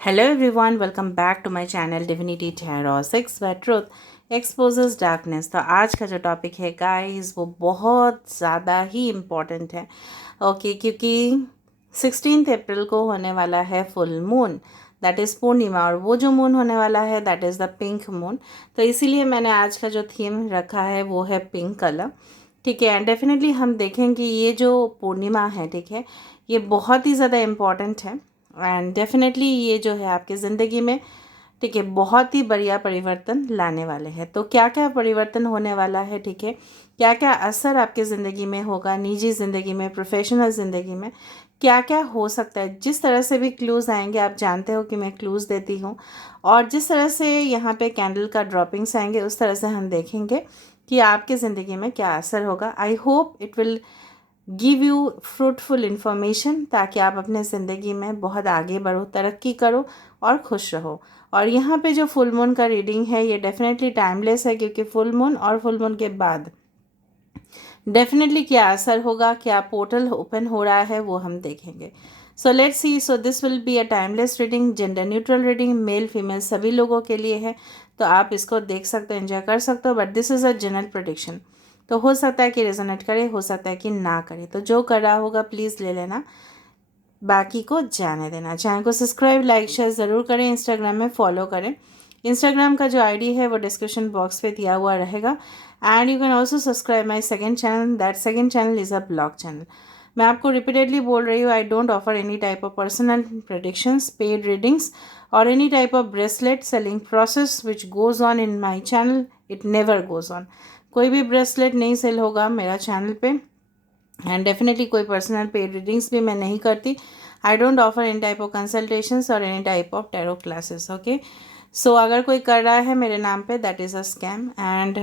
Hello everyone, welcome back to my channel Divinity Tarot 6 where truth exposes darkness। तो आज का जो topic है गाइस वो बहुत ज़्यादा ही इम्पॉर्टेंट है। ओके क्योंकि 16 अप्रैल को होने वाला है फुल मून, दैट इज़ पूर्णिमा, और वो जो मून होने वाला है that is the pink moon. तो इसीलिए मैंने आज का जो थीम रखा है वो है पिंक कलर। ठीक है, एंड डेफिनेटली हम देखें कि ये जो पूर्णिमा है, ठीक है, ये बहुत ही ज़्यादा इम्पॉर्टेंट है एंड डेफिनेटली ये जो है आपकी ज़िंदगी में, ठीक है, बहुत ही बढ़िया परिवर्तन लाने वाले हैं। तो क्या क्या परिवर्तन होने वाला है, ठीक है, क्या क्या असर आपके ज़िंदगी में होगा, निजी ज़िंदगी में, प्रोफेशनल ज़िंदगी में क्या क्या हो सकता है। जिस तरह से भी क्लूज़ आएंगे, आप जानते हो कि मैं क्लूज़ देती हूँ, और जिस तरह से यहाँ पे कैंडल का ड्रॉपिंग्स आएंगे उस तरह से हम देखेंगे कि आपके ज़िंदगी में क्या असर होगा। I hope it will give you fruitful information ताकि आप अपने ज़िंदगी में बहुत आगे बढ़ो, तरक्की करो और खुश रहो। और यहाँ पे जो फुल मून का रीडिंग है ये डेफिनेटली टाइमलेस है, क्योंकि फुल मून और फुल मून के बाद डेफिनेटली क्या असर होगा, क्या पोर्टल ओपन हो रहा है, वो हम देखेंगे। सो let's C. So this will be a timeless reading, gender neutral reading, male female सभी लोगों के लिए है। तो आप इसको देख सकते हो, एंजॉय कर सकते हो, but this is a general prediction. तो हो सकता है कि रेजोनेट करे, हो सकता है कि ना करे। तो जो कर रहा होगा प्लीज़ ले लेना, बाकी को जाने देना। चैनल को सब्सक्राइब लाइक शेयर ज़रूर करें, इंस्टाग्राम में फॉलो करें। इंस्टाग्राम का जो आईडी है वो डिस्क्रिप्शन बॉक्स पे दिया हुआ रहेगा। And you can also subscribe my second channel, that second channel is a blog channel. मैं आपको रिपीटेडली बोल रही हूँ, I don't offer any type of personal predictions, paid readings और any type of bracelet selling process which goes on in my channel, it never goes on. कोई भी bracelet नहीं sell होगा मेरा चैनल पे, एंड डेफिनेटली कोई personal paid readings भी मैं नहीं करती। I don't offer any type of consultations और any type of tarot classes. Okay, so अगर कोई कर रहा है मेरे नाम पे that is a scam. And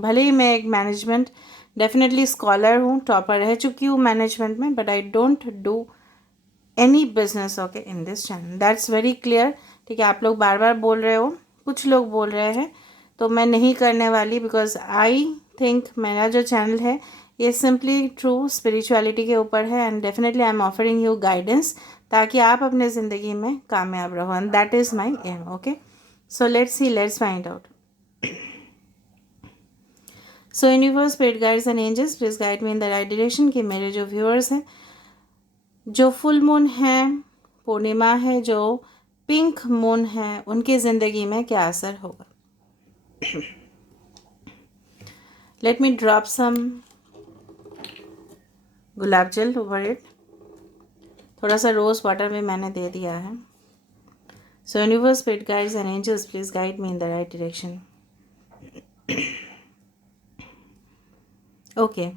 भले ही मैं एक मैनेजमेंट डेफिनेटली स्कॉलर हूँ, टॉपर रह चुकी हूँ मैनेजमेंट में, but I don't do any business okay in this channel, that's very clear. ठीक है, आप लोग बार बार बोल रहे हो, कुछ लोग बोल रहे हैं, तो मैं नहीं करने वाली, बिकॉज आई थिंक मेरा जो चैनल है ये सिंपली ट्रू स्पिरिचुअलिटी के ऊपर है, and definitely I am offering you guidance ताकि आप अपने ज़िंदगी में कामयाब रहो, and that is my aim. Okay, so let's see, let's find out. So universe, spirit guides and angels, please guide me in the right direction कि मेरे जो व्यूअर्स हैं, जो फुल मून है, पूर्णिमा है, जो पिंक मून है, उनकी ज़िंदगी में क्या असर होगा। लेट मी ड्रॉप सम गुलाब जल ओवर इट। थोड़ा सा रोज़ वाटर भी मैंने दे दिया है। So universe, spirit guides and angels, please guide me in the right direction. Okay,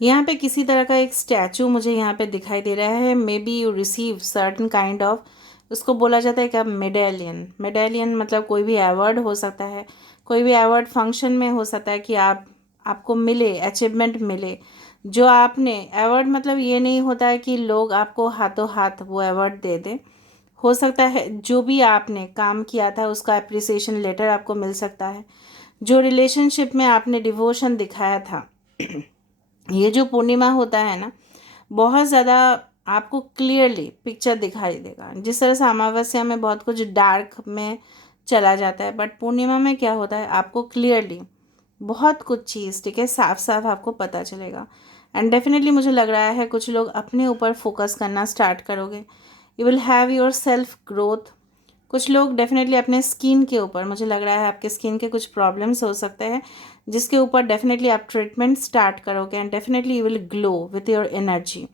यहाँ पे किसी तरह का एक स्टैचू मुझे यहाँ पे दिखाई दे रहा है। May be you receive certain kind of, उसको बोला जाता है क्या, मेडेलियन। मेडेलियन मतलब कोई भी अवार्ड हो सकता है, कोई भी अवार्ड फंक्शन में हो सकता है कि आपको मिले, अचीवमेंट मिले जो आपने। अवार्ड मतलब ये नहीं होता है कि लोग आपको हाथों हाथ वो अवार्ड दे दें। हो सकता है जो भी आपने काम किया था उसका अप्रिसिएशन लेटर आपको मिल सकता है। जो रिलेशनशिप में आपने डिवोशन दिखाया था, ये जो पूर्णिमा होता है ना, बहुत ज़्यादा आपको क्लियरली पिक्चर दिखाई देगा। जिस तरह से अमावस्या में बहुत कुछ डार्क में चला जाता है, बट पूर्णिमा में क्या होता है, आपको क्लियरली बहुत कुछ चीज़, ठीक है, साफ साफ आपको पता चलेगा। एंड डेफिनेटली मुझे लग रहा है कुछ लोग अपने ऊपर फोकस करना स्टार्ट करोगे। You will have your self growth. कुछ लोग डेफिनेटली अपने स्किन के ऊपर, मुझे लग रहा है आपके स्किन के कुछ प्रॉब्लम्स हो सकते हैं जिसके ऊपर डेफिनेटली आप ट्रीटमेंट स्टार्ट करोगे, and definitely you will glow with your energy.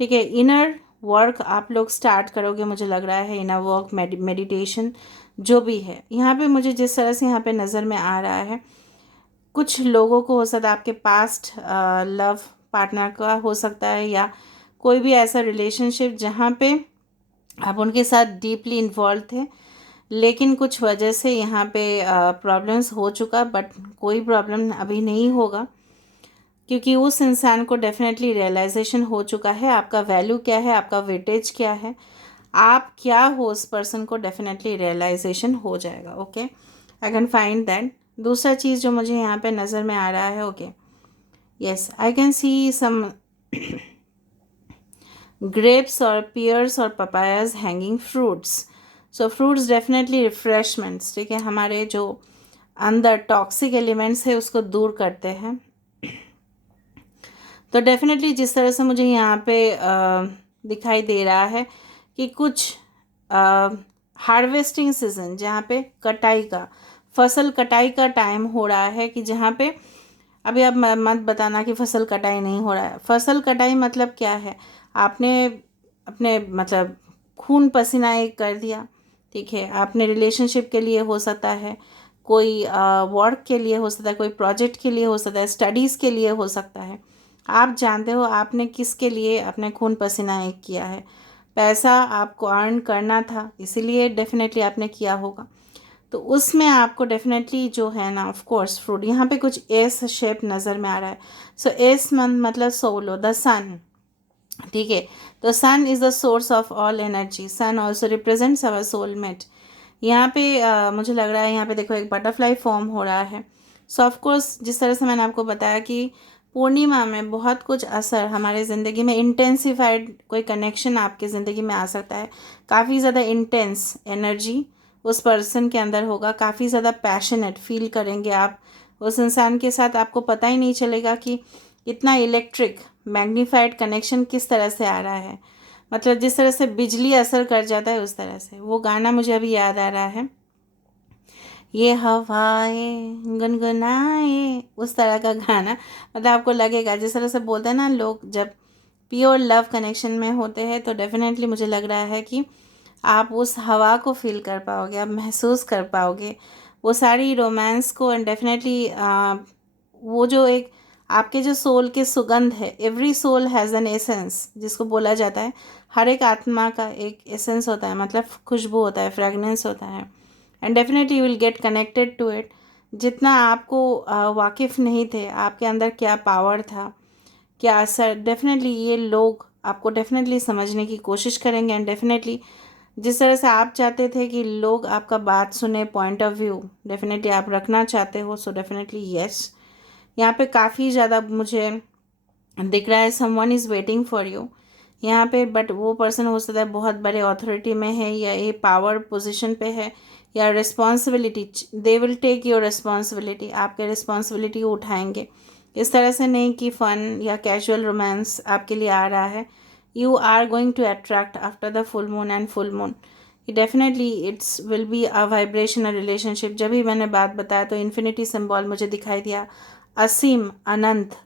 ठीक है, इनर वर्क आप लोग स्टार्ट करोगे, मुझे लग रहा है इनर वर्क, मेडिटेशन जो भी है यहाँ पे, मुझे जिस तरह से यहाँ पे नज़र में आ रहा है, कुछ लोगों को हो सकता है आपके पास्ट लव पार्टनर का हो सकता है, या कोई भी ऐसा रिलेशनशिप जहाँ पे आप उनके साथ डीपली इन्वॉल्व थे, लेकिन कुछ वजह से यहाँ पे प्रॉब्लम्स हो चुका, बट कोई प्रॉब्लम अभी नहीं होगा, क्योंकि उस इंसान को डेफिनेटली रियलाइजेशन हो चुका है आपका वैल्यू क्या है, आपका वेटेज क्या है, आप क्या हो, उस पर्सन को डेफिनेटली रियलाइजेशन हो जाएगा। Okay, I can find that. दूसरा चीज़ जो मुझे यहाँ पे नज़र में आ रहा है, okay, yes, I can see some grapes or pears or papayas hanging fruits. So fruits definitely refreshments, ठीक है, हमारे जो अंदर टॉक्सिक एलिमेंट्स है उसको दूर करते हैं। तो डेफिनेटली जिस तरह से मुझे यहाँ पे दिखाई दे रहा है कि कुछ हार्वेस्टिंग सीजन, जहाँ पे कटाई का, फसल कटाई का टाइम हो रहा है, कि जहाँ पे अभी आप मत बताना कि फसल कटाई नहीं हो रहा है। फसल कटाई मतलब क्या है, आपने अपने मतलब खून पसीना एक कर दिया, ठीक है, आपने रिलेशनशिप के लिए हो सकता है, कोई वर्क के लिए हो सकता है, कोई प्रोजेक्ट के लिए हो सकता है, स्टडीज़ के लिए हो सकता है। आप जानते हो आपने किसके लिए अपने खून पसीना एक किया है। पैसा आपको अर्न करना था, इसीलिए डेफिनेटली आपने किया होगा। तो उसमें आपको डेफिनेटली जो है ना, ऑफ कोर्स फ्रूट, यहाँ पे कुछ एस शेप नज़र में आ रहा है। सो एस मतलब सोलो, द सन, ठीक है। तो sun is the source of all energy, sun also represents our soulmate. यहाँ पे मुझे लग रहा है, यहाँ पे देखो एक बटरफ्लाई फॉर्म हो रहा है। सो ऑफ कोर्स जिस तरह से मैंने आपको बताया कि पूर्णिमा में बहुत कुछ असर हमारे ज़िंदगी में, इंटेंसिफाइड कोई कनेक्शन आपके ज़िंदगी में आ सकता है, काफ़ी ज़्यादा इंटेंस एनर्जी उस पर्सन के अंदर होगा, काफ़ी ज़्यादा पैशनेट फील करेंगे आप उस इंसान के साथ, आपको पता ही नहीं चलेगा कि इतना इलेक्ट्रिक मैग्नीफाइड कनेक्शन किस तरह से आ रहा है। मतलब जिस तरह से बिजली असर कर जाता है उस तरह से। वो गाना मुझे अभी याद आ रहा है, ये हवाएं गुनगुनाए, उस तरह का गाना। मतलब आपको लगेगा, जिस तरह से बोलते हैं ना लोग, जब प्योर लव कनेक्शन में होते हैं, तो डेफिनेटली मुझे लग रहा है कि आप उस हवा को फील कर पाओगे, आप महसूस कर पाओगे वो सारी रोमांस को। एंड डेफिनेटली वो जो एक आपके जो सोल के सुगंध है, every soul has an essence जिसको बोला जाता है, हर एक आत्मा का एक एसेंस होता है, मतलब खुशबू होता है, फ्रेगनेंस होता है। And definitely you will get connected to it. जितना आपको वाकिफ़ नहीं थे आपके अंदर क्या पावर था, क्या असर, डेफिनेटली ये लोग आपको डेफिनेटली समझने की कोशिश करेंगे। एंड डेफिनेटली जिस तरह से आप चाहते थे कि लोग आपका बात सुने, पॉइंट ऑफ व्यू डेफिनेटली आप रखना चाहते हो, सो डेफिनेटली यस। यहाँ पे काफ़ी ज़्यादा मुझे दिख रहा है someone is waiting for you यहाँ पे, बट वो पर्सन हो सकता है बहुत बड़े अथॉरिटी में है, या ये पावर पोजीशन पे है, या responsibility, they will take your responsibility, आपके रिस्पॉन्सिबिलिटी उठाएंगे। इस तरह से नहीं कि फ़न या कैजुअल रोमांस आपके लिए आ रहा है। You are going to attract after the full moon and full moon, definitely it's will be a vibrational relationship. जब भी मैंने बात बताया तो इन्फिनिटी सिंबल मुझे दिखाई दिया, असीम, अनंत,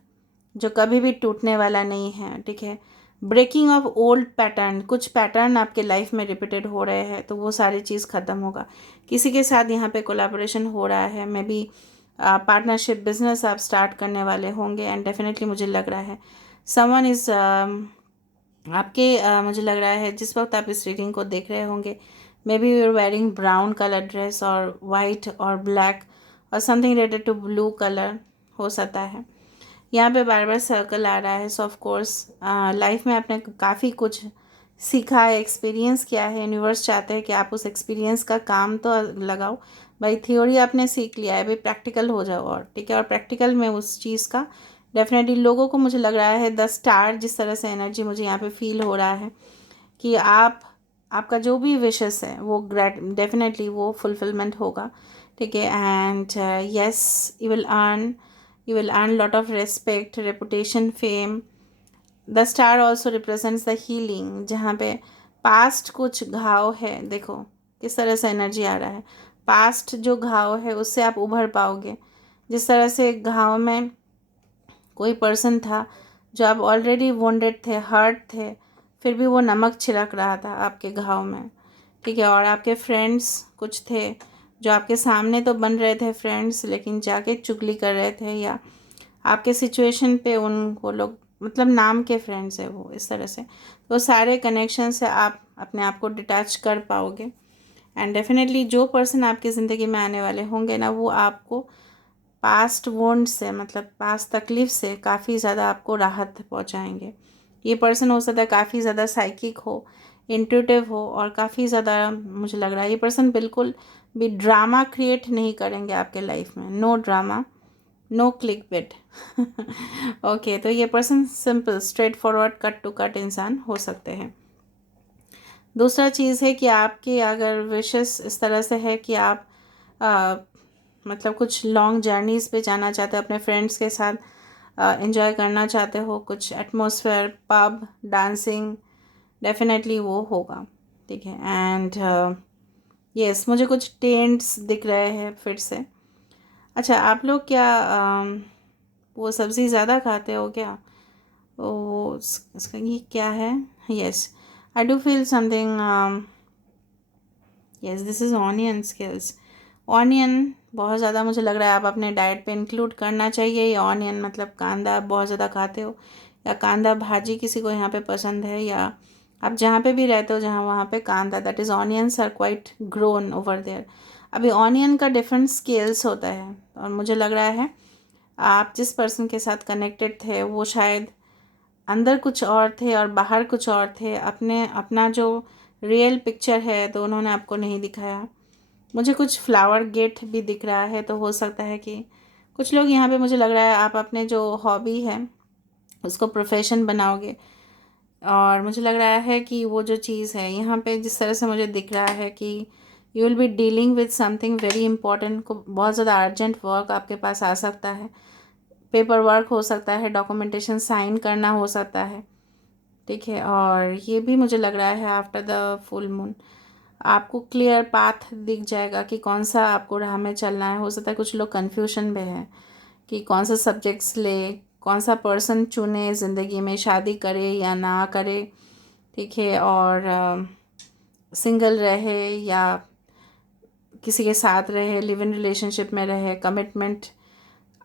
जो कभी भी टूटने वाला नहीं है, ठीक है। ब्रेकिंग ऑफ ओल्ड पैटर्न, कुछ पैटर्न आपके लाइफ में रिपीटेड हो रहे हैं, तो वो सारी चीज़ ख़त्म होगा। किसी के साथ यहाँ पे कोलैबोरेशन हो रहा है, मे बी पार्टनरशिप बिजनेस आप स्टार्ट करने वाले होंगे। एंड डेफिनेटली मुझे लग रहा है समवन इज़ आपके मुझे लग रहा है जिस वक्त आप इस रीडिंग को देख रहे होंगे, maybe you are wearing brown colour dress और वाइट और ब्लैक और something related to blue colour हो सकता है। यहाँ पे बार बार सर्कल आ रहा है। सो ऑफ कोर्स लाइफ में आपने काफ़ी कुछ सीखा है, एक्सपीरियंस किया है। यूनिवर्स चाहते हैं कि आप उस एक्सपीरियंस का काम तो लगाओ। भाई थ्योरी आपने सीख लिया है, भाई प्रैक्टिकल हो जाओ, और ठीक है। और प्रैक्टिकल में उस चीज़ का डेफिनेटली लोगों को मुझे लग रहा है 10 स्टार, जिस तरह से एनर्जी मुझे यहाँ पे फील हो रहा है कि आपका जो भी विशेस है वो डेफिनेटली वो फुलफिलमेंट होगा, ठीक है। And yes, you will earn lot of respect, reputation, fame. The star also represents the healing, जहाँ पे पास्ट कुछ घाव है, देखो किस तरह से एनर्जी आ रहा है। पास्ट जो घाव है उससे आप उभर पाओगे। जिस तरह से घाव में कोई पर्सन था जो आप ऑलरेडी वोंडेड थे, हर्ट थे, फिर भी वो नमक छिड़क रहा था आपके घाव में, ठीक है। और आपके फ्रेंड्स कुछ थे जो आपके सामने तो बन रहे थे फ्रेंड्स, लेकिन जाके चुगली कर रहे थे, या आपके सिचुएशन पे उनको लोग मतलब नाम के फ्रेंड्स है वो, इस तरह से। तो सारे कनेक्शन से आप अपने आप को डिटैच कर पाओगे। एंड डेफिनेटली जो पर्सन आपकी ज़िंदगी में आने वाले होंगे ना, वो आपको पास्ट वोंड से, मतलब पास्ट तकलीफ़ से काफ़ी ज़्यादा आपको राहत पहुंचाएंगे। ये पर्सन हो सकता है काफ़ी ज़्यादा साइकिक हो, इंट्यूटिव हो, और काफ़ी ज़्यादा मुझे लग रहा है ये पर्सन बिल्कुल भी ड्रामा क्रिएट नहीं करेंगे आपके लाइफ में। No drama, no click bit. Okay, तो ये person simple straightforward cut to cut इंसान हो सकते हैं। दूसरा चीज़ है कि आपकी अगर विशेस इस तरह से है कि आप मतलब कुछ लॉन्ग जर्नीज़ पे जाना चाहते हो, अपने फ्रेंड्स के साथ एंजॉय करना चाहते हो, कुछ एटमॉस्फेयर, पब, डांसिंग, डेफिनेटली वो होगा। ठीक है। एंड यस, मुझे कुछ टेंट्स दिख रहे हैं फिर से। अच्छा, आप लोग क्या वो सब्ज़ी ज़्यादा खाते हो क्या? वो इसका ये क्या है? Yes, I do feel something. Yes, this is onion skills. Onion बहुत ज़्यादा मुझे लग रहा है आप अपने डाइट पे इंक्लूड करना चाहिए। ये ऑनियन मतलब कांदा आप बहुत ज़्यादा खाते हो, या कांदा भाजी किसी को यहाँ पे पसंद है, या आप जहाँ पे भी रहते हो जहाँ वहाँ पे कांदा, that is onions are quite grown over there. अभी ऑनियन का डिफरेंट स्केल्स होता है, और मुझे लग रहा है आप जिस पर्सन के साथ कनेक्टेड थे वो शायद अंदर कुछ और थे और बाहर कुछ और थे। अपना जो रियल पिक्चर है तो उन्होंने आपको नहीं दिखाया। मुझे कुछ फ्लावर गेट भी दिख रहा है, तो हो सकता है कि कुछ लोग यहाँ पे, मुझे लग रहा है आप अपने जो हॉबी है उसको प्रोफेशन बनाओगे। और मुझे लग रहा है कि वो जो चीज़ है यहाँ पे जिस तरह से मुझे दिख रहा है कि you will be dealing with something very important, को बहुत ज़्यादा अर्जेंट वर्क आपके पास आ सकता है। पेपर वर्क हो सकता है, डॉक्यूमेंटेशन साइन करना हो सकता है। ठीक है। और ये भी मुझे लग रहा है आफ्टर द फुल मून आपको क्लियर पाथ दिख जाएगा कि कौन सा आपको राह में चलना है। हो सकता है कुछ लोग कन्फ्यूजन में हैं कि कौन सा सब्जेक्ट्स ले, कौन सा पर्सन चुने ज़िंदगी में, शादी करे या ना करे। ठीक है। और सिंगल रहे या किसी के साथ रहे, लिव इन रिलेशनशिप में रहे, कमिटमेंट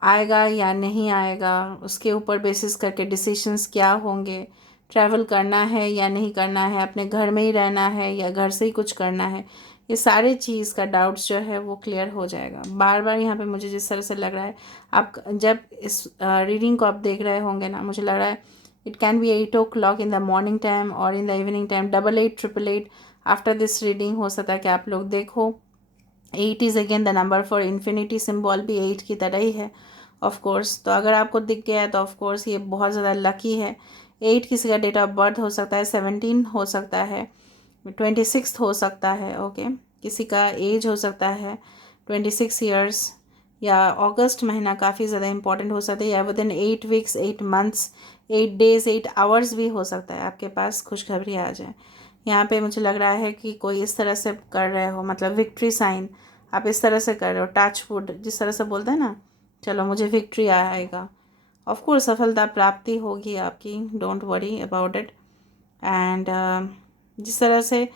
आएगा या नहीं आएगा, उसके ऊपर बेसिस करके डिसीशंस क्या होंगे। ट्रैवल करना है या नहीं करना है, अपने घर में ही रहना है या घर से ही कुछ करना है, ये सारे चीज़ का डाउट्स जो है वो क्लियर हो जाएगा। बार बार यहाँ पे मुझे जिस तरह से लग रहा है, आप जब इस रीडिंग को आप देख रहे होंगे ना, मुझे लग रहा है it can be 8 o'clock in the morning time और in the evening time, 8888 after this reading. हो सकता है कि आप लोग देखो 8 is again the number for infinity, symbol भी 8 की तरह ही है ऑफ कोर्स। तो अगर आपको दिख गया है तो ऑफ कोर्स ये बहुत ज़्यादा लकी है। 8 किसी का डेट ऑफ बर्थ हो सकता है, 17 हो सकता है, 26 हो सकता है। ओके, किसी का एज हो सकता है 26 ईयर्स, या अगस्त महीना काफ़ी ज़्यादा इंपॉर्टेंट हो सकता है, या with in 8 weeks, 8 months, 8 days, 8 hours भी हो सकता है आपके पास खुशखबरी आ जाए। यहाँ पे मुझे लग रहा है कि कोई इस तरह से कर रहे हो, मतलब विक्ट्री साइन आप इस तरह से कर रहे हो, टच वुड जिस तरह से बोलते हैं ना, चलो मुझे विक्ट्री आएगा। ऑफ कोर्स सफलता प्राप्ति होगी आपकी, don't worry about it. And जिस तरह से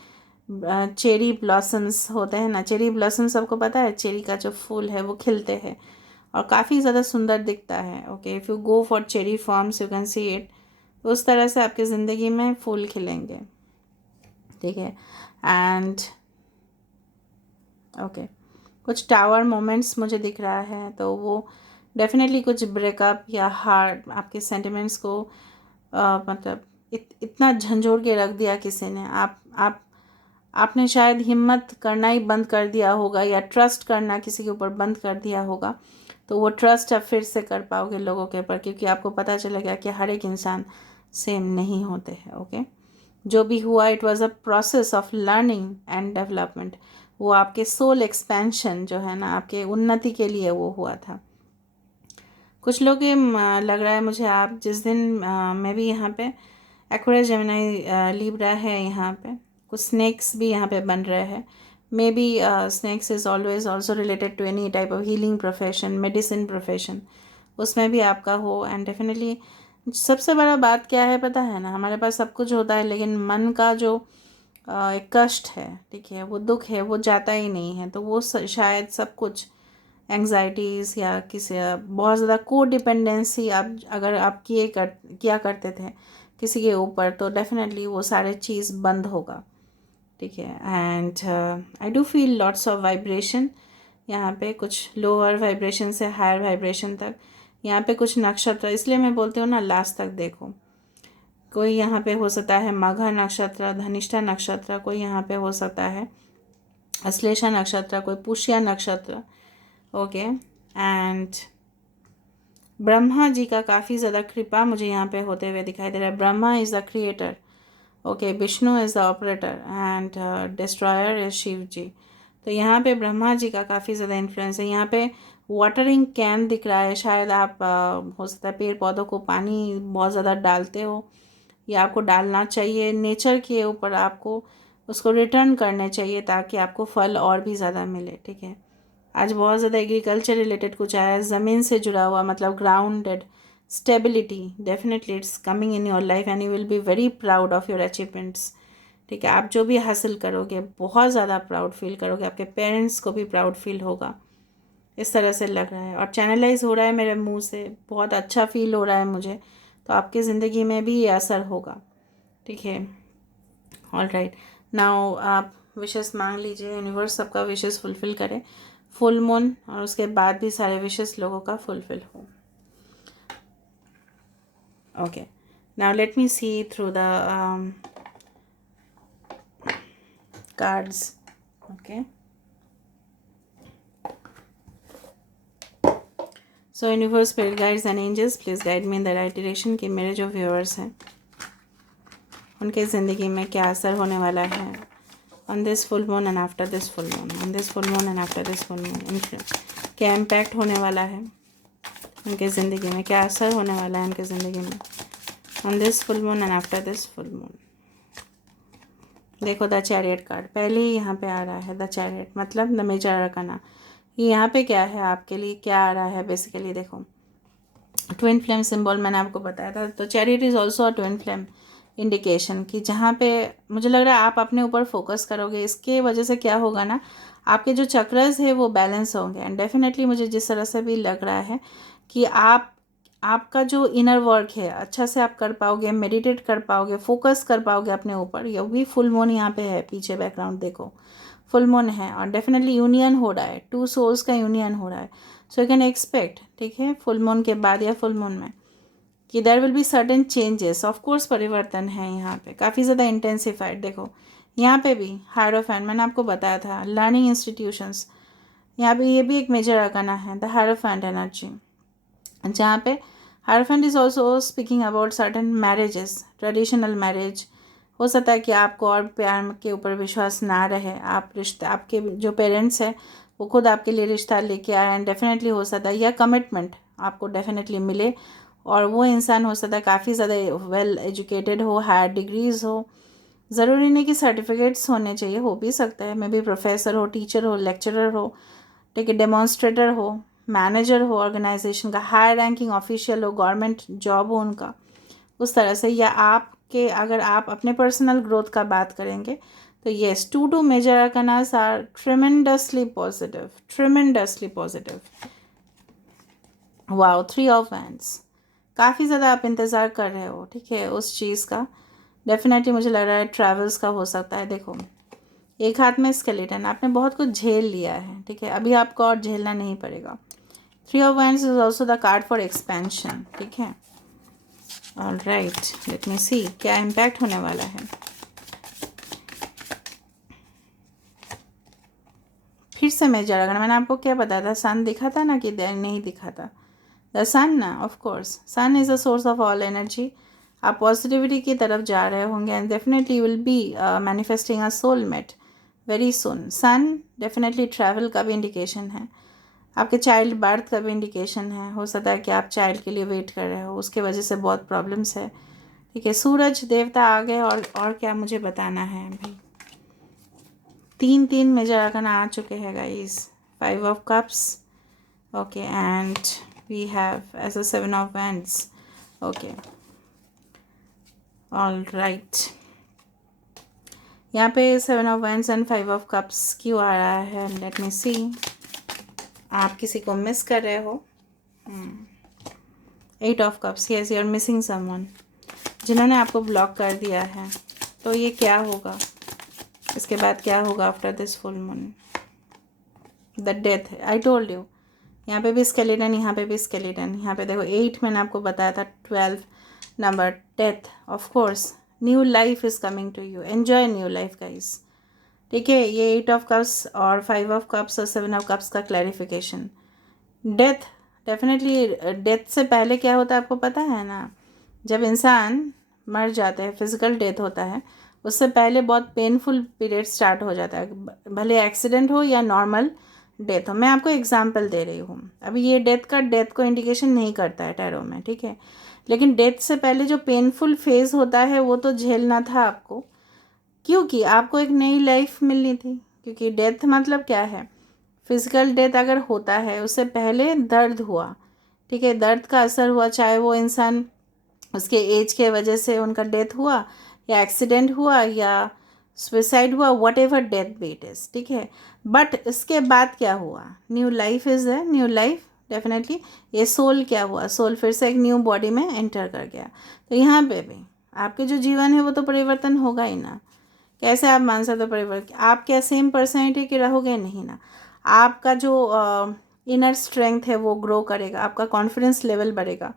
चेरी ब्लॉसम्स होते हैं ना, चेरी ब्लॉसम्स सबको पता है, चेरी का जो फूल है वो खिलते हैं और काफ़ी ज़्यादा सुंदर दिखता है। Okay, if you go for cherry forms you can see it. तो उस तरह से आपकी ज़िंदगी में फूल खिलेंगे। ठीक है। एंड ओके, कुछ टावर मोमेंट्स मुझे दिख रहा है, तो वो डेफिनेटली कुछ ब्रेकअप या हार्ट आपके सेंटिमेंट्स को मतलब इतना झंझोड़ के रख दिया किसी ने। आपने शायद हिम्मत करना ही बंद कर दिया होगा, या ट्रस्ट करना किसी के ऊपर बंद कर दिया होगा। तो वो ट्रस्ट अब फिर से कर पाओगे लोगों के ऊपर, क्योंकि आपको पता चलेगा कि हर एक इंसान सेम नहीं होते हैं। ओके, जो भी हुआ it was a process of learning and development. वो आपके सोल एक्सपेंशन जो है ना, आपके उन्नति के लिए वो हुआ था। कुछ लोग ये लग रहा है मुझे, आप जिस दिन मैं भी यहाँ पे एक्वेरियस जेमिनी लिब्रा है, यहाँ पे कुछ स्नैक्स भी यहाँ पे बन रहे हैं। Maybe snacks is always also related to any type of healing profession, medicine profession, उसमें भी आपका हो। एंड डेफिनेटली सबसे बड़ा बात क्या है पता है ना, हमारे पास सब कुछ होता है लेकिन मन का जो एक कष्ट है, ठीक है, वो दुख है, वो जाता ही नहीं है। तो वो शायद सब कुछ एंग्जाइटीज़ या किसी बहुत ज़्यादा को डिपेंडेंसी आप अगर आप किया करते थे किसी के ऊपर, तो डेफिनेटली वो सारे चीज़ बंद होगा। ठीक है। And I do feel lots of vibration यहाँ पे, कुछ लोअर वाइब्रेशन से हायर वाइब्रेशन तक। यहाँ पे कुछ नक्षत्र, इसलिए मैं बोलती हूँ ना लास्ट तक देखो। कोई यहाँ पे हो सकता है मघा नक्षत्र, धनिष्ठा नक्षत्र, कोई यहाँ पे हो सकता है अश्लेषा नक्षत्र, कोई पुष्या नक्षत्र। ओके। एंड ब्रह्मा जी का काफ़ी ज़्यादा कृपा मुझे यहाँ पे होते हुए दिखाई दे रहा है। Brahma is the creator, okay, Vishnu is the operator and destroyer is Shiv ji. तो यहाँ पे ब्रह्मा जी का काफ़ी ज़्यादा इन्फ्लुएंस है। यहाँ पे वाटरिंग कैन दिख रहा है, शायद आप हो सकता है पेड़ पौधों को पानी बहुत ज़्यादा डालते हो, या आपको डालना चाहिए। नेचर के ऊपर आपको उसको रिटर्न करने चाहिए ताकि आपको फल और भी ज़्यादा मिले, ठीक है। आज बहुत ज़्यादा एग्रीकल्चर रिलेटेड कुछ आया है, ज़मीन से जुड़ा हुआ, मतलब grounded stability, definitely it's coming in your life and you will be very proud of your achievements, ठीक है। आप जो भी हासिल करोगे बहुत ज़्यादा प्राउड फील करोगे, आपके पेरेंट्स को भी प्राउड फील होगा, इस तरह से लग रहा है। और चैनलाइज हो रहा है मेरे मुंह से, बहुत अच्छा फील हो रहा है मुझे। तो आपकी ज़िंदगी में भी ये असर होगा, ठीक है। ऑल राइट, नाउ आप विशेस मांग लीजिए, यूनिवर्स सबका विशेस फुलफ़िल करे, फुल मून और उसके बाद भी सारे विशेस लोगों का फुलफ़िल हो। Okay, now let me see through the cards, okay. So universe, spirit guides and angels, please guide me in the right direction कि मेरे जो व्यूअर्स हैं उनके ज़िंदगी में क्या असर होने वाला है on this full moon and after this full moon, on this full moon and after this full moon, क्या इम्पैक्ट होने वाला है उनके ज़िंदगी में, क्या असर होने वाला है उनके ज़िंदगी में on this full moon and after this full moon। देखो द चैरियट कार्ड पहले ही यहाँ पे आ रहा है, द चैरियट मतलब द मेजर अरकाना। ये यहाँ पे क्या है आपके लिए, क्या आ रहा है बेसिकली, देखो ट्विन फ्लेम सिंबल मैंने आपको बताया था। तो chariot is also a twin flame indication कि जहाँ पे मुझे लग रहा है आप अपने ऊपर फोकस करोगे, इसके वजह से क्या होगा ना, आपके जो चक्रस है वो बैलेंस होंगे। एंड डेफिनेटली मुझे जिस तरह से भी लग रहा है कि आपका जो इनर वर्क है अच्छा से आप कर पाओगे, मेडिटेट कर पाओगे, फोकस कर पाओगे अपने ऊपर। ये भी फुल मून यहाँ पे है, पीछे बैकग्राउंड देखो फुल मून है और डेफिनेटली यूनियन हो रहा है, टू सोल्स का यूनियन हो रहा है। सो यू कैन एक्सपेक्ट, ठीक है, फुल मून के बाद या फुल मून में कि there will be certain changes. Of course परिवर्तन है यहाँ पे काफ़ी ज़्यादा इंटेंसिफाइड। देखो यहाँ पे भी हायरोफैंट मैंने आपको बताया था, लर्निंग इंस्टीट्यूशंस, यहाँ पे ये भी एक मेजर आर्काना है, द हायरोफैंट एनर्जी, जहाँ पे hierophant is also speaking about certain marriages, traditional marriage. हो सकता है कि आपको और प्यार के ऊपर विश्वास ना रहे, आप रिश्ते, आपके जो पेरेंट्स हैं वो खुद आपके लिए रिश्ता लेके आए, एंड डेफिनेटली हो सकता है या कमिटमेंट आपको डेफिनेटली मिले, और वो इंसान हो सकता है काफ़ी ज़्यादा वेल एजुकेटेड हो, हायर डिग्रीज़ हो, ज़रूरी नहीं कि सर्टिफिकेट्स होने चाहिए, हो भी सकता है मे बी प्रोफेसर हो, टीचर हो, लेक्चरर हो, ठीक है, डेमोन्स्ट्रेटर हो, मैनेजर हो ऑर्गेनाइजेशन का, हायर रैंकिंग ऑफिशियल हो, गवर्नमेंट जॉब हो उनका, उस तरह से। या आपके अगर आप अपने पर्सनल ग्रोथ का बात करेंगे तो yes, two major arcanas are tremendously positive, tremendously positive. Wow, 3 of wands, काफ़ी ज़्यादा आप इंतज़ार कर रहे हो, ठीक है, उस चीज़ का। डेफिनेटली मुझे लग रहा है ट्रैवल्स का हो सकता है। देखो एक हाथ में स्केलेटन, आपने बहुत कुछ झेल लिया है, ठीक है, अभी आपको और झेलना नहीं पड़ेगा। 3 of wands is also the card for expansion, ठीक है। ऑल राइट, लेट मी सी क्या इम्पैक्ट होने वाला है। फिर से मेजर, अगर मैंने आपको क्या बताया था, सन दिखा था ना कि देर नहीं दिखा था, द सन ना, of course sun is the source of all energy. आप पॉजिटिविटी की तरफ जा रहे होंगे and definitely you will be manifesting a soulmate very soon. Sun definitely travel का भी इंडिकेशन है, आपके चाइल्ड बर्थ का भी इंडिकेशन है। हो सकता है कि आप चाइल्ड के लिए वेट कर रहे हो, उसके वजह से बहुत प्रॉब्लम्स है, ठीक है। सूरज देवता आ गए, और क्या मुझे बताना है अभी। 3 मेजर आर्काना आ चुके हैं guys, 5 of cups, okay, and we have as a 7 of wands, okay. All right, यहाँ पे 7 of wands and 5 of cups क्यों आ रहा है, लेट मी सी। आप किसी को मिस कर रहे हो, 8 of cups, yes, you are missing someone, जिन्होंने आपको ब्लॉक कर दिया है। तो ये क्या होगा, इसके बाद क्या होगा after this full moon, the death, I told you. यहाँ पे भी स्केलेटन, यहाँ पे भी स्केलेटन, यहाँ पे देखो 8 मैंने आपको बताया था, 12 number, death. Of course new life is coming to you, enjoy new life guys, ठीक है। ये 8 ऑफ कप्स और 5 ऑफ कप्स और 7 ऑफ कप्स का क्लैरिफिकेशन। डेथ डेफिनेटली डेथ से पहले क्या होता है आपको पता है ना, जब इंसान मर जाता है, फिजिकल डेथ होता है, उससे पहले बहुत पेनफुल पीरियड स्टार्ट हो जाता है, भले एक्सीडेंट हो या नॉर्मल डेथ हो। मैं आपको एग्जांपल दे रही हूँ। अभी ये डेथ को इंडिकेशन नहीं करता है टैरो में, ठीक है, लेकिन डेथ से पहले जो पेनफुल फेज़ होता है वो तो झेलना था आपको, क्योंकि आपको एक नई लाइफ मिलनी थी। क्योंकि डेथ मतलब क्या है, फिजिकल डेथ अगर होता है उससे पहले दर्द हुआ, ठीक है, दर्द का असर हुआ, चाहे वो इंसान उसके एज के वजह से उनका डेथ हुआ या एक्सीडेंट हुआ या सुसाइड हुआ, what ever death B it is, ठीक है। बट इसके बाद क्या हुआ, न्यू लाइफ इज़ है, न्यू लाइफ डेफिनेटली। ये सोल क्या हुआ, सोल फिर से एक न्यू बॉडी में एंटर कर गया। तो यहाँ पे भी आपके जो जीवन है वो तो परिवर्तन होगा ही ना। कैसे आप मान सकते हो परिवर्तन, आप क्या सेम पर्सनैलिटी के रहोगे, नहीं ना। आपका जो इनर स्ट्रेंथ है वो ग्रो करेगा, आपका कॉन्फिडेंस लेवल बढ़ेगा,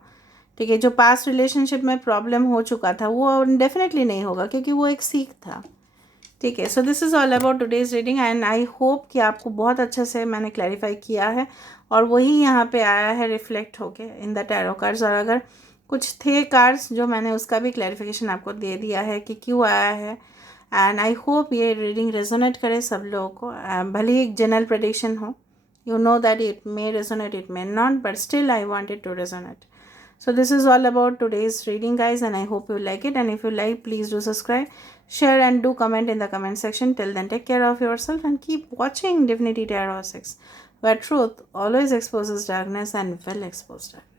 ठीक है। जो पास्ट रिलेशनशिप में प्रॉब्लम हो चुका था वो डेफिनेटली नहीं होगा, क्योंकि वो एक सीख था, ठीक है। So this is all about today's reading and I hope कि आपको बहुत अच्छे से मैंने क्लैरिफाई किया है और वही यहाँ पे आया है रिफ्लेक्ट होके इन द टैरो कार्ड्स। और अगर कुछ थे कार्ड्स जो मैंने उसका भी क्लैरिफिकेशन आपको दे दिया है कि क्यों आया है। एंड आई होप ये रीडिंग रेजोनेट करे सब लोगों को, भले ही एक जनरल प्रेडिक्शन हो, you know that it may resonate, it may not, but still I want it to resonate. So this is all about today's reading, guys, and I hope you like it. And if you like, please do subscribe, share, and do comment in the comment section. Till then, take care of yourself and keep watching Divinity Tarot 6, where truth always exposes darkness and will expose darkness.